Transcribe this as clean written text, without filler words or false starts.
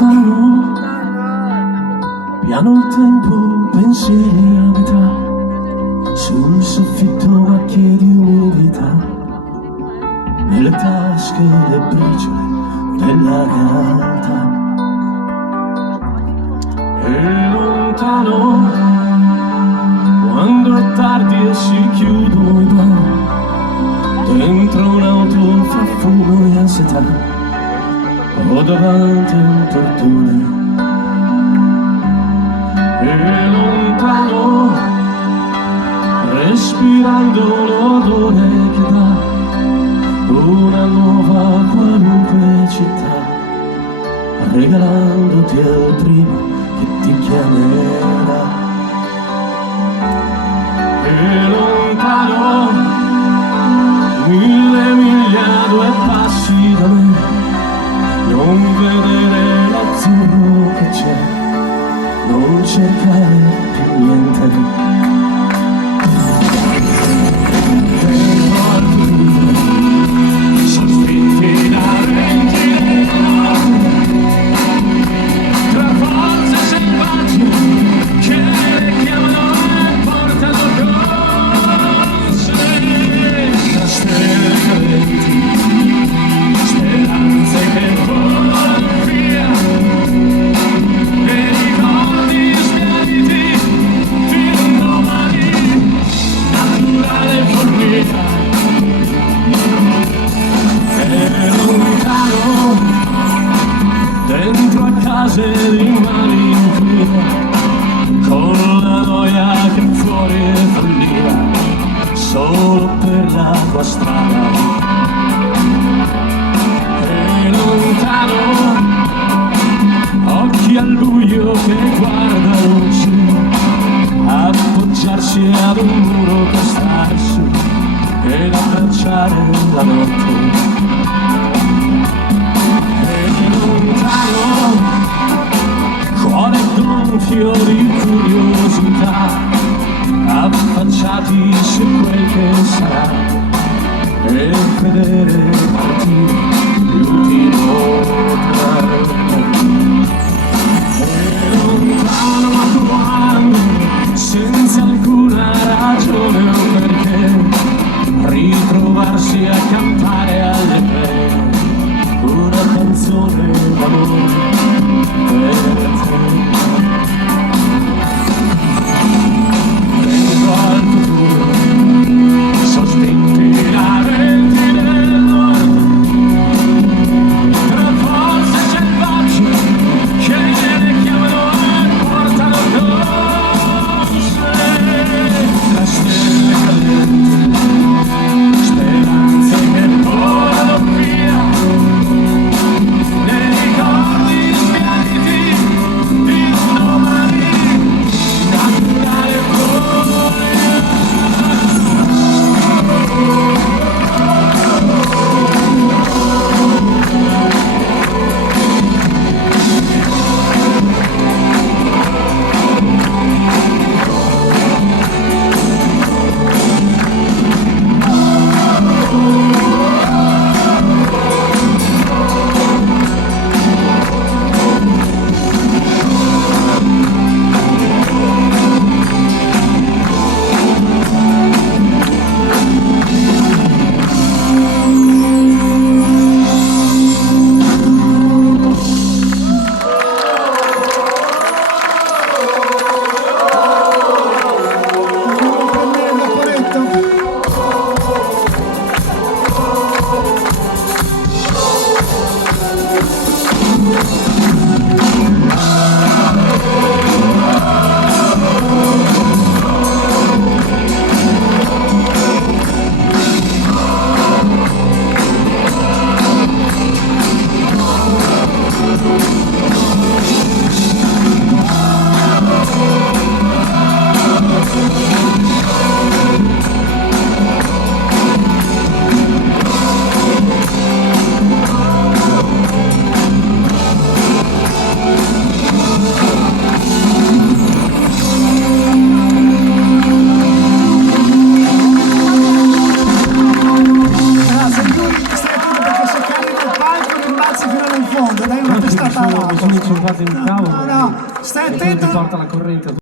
lontano, piano il tempo, pensieri a metà, sul soffitto macchie di umidità, nelle tasche le briciole della realtà. E lontano, quando è tardi e si chiudono i bar, dentro un'auto fra fumo e ansietà, o davanti a un portone. E lontano, respirando l'odore che dà una nuova qualunque città, regalandoti al primo che ti chiamerà. E lontano, 1000 miglia, 2 passi da me, non vedere l'azzurro che c'è, non cercare più niente. Sospetti da venti tra forze selvagge che le chiamano e portano con sé, tra stelle cadenti, speranze che volano via, e ricordi sbiaditi fino a domani, naturale follia. E lontano, dentro a case di malinconia, con la noia che fuori è follia, solo per la tua strada. E lontano, occhi al buio che guardano su, appoggiarsi ad un muro per star su ed abbracciare la notte. E lontano, cuore gonfio di curiosità, affacciati su quel che sarà, e vedere partire l'ultimo treno. E lontano, ma quando, senza alcuna ragione o perché, ritrovarsi a cantare alle 3 una canzone d'amore per te. Dentro al futuro, sospetti la venti del nord, stata... mi sono incempato in tavola. No, stai attento. Ti porta la corrente.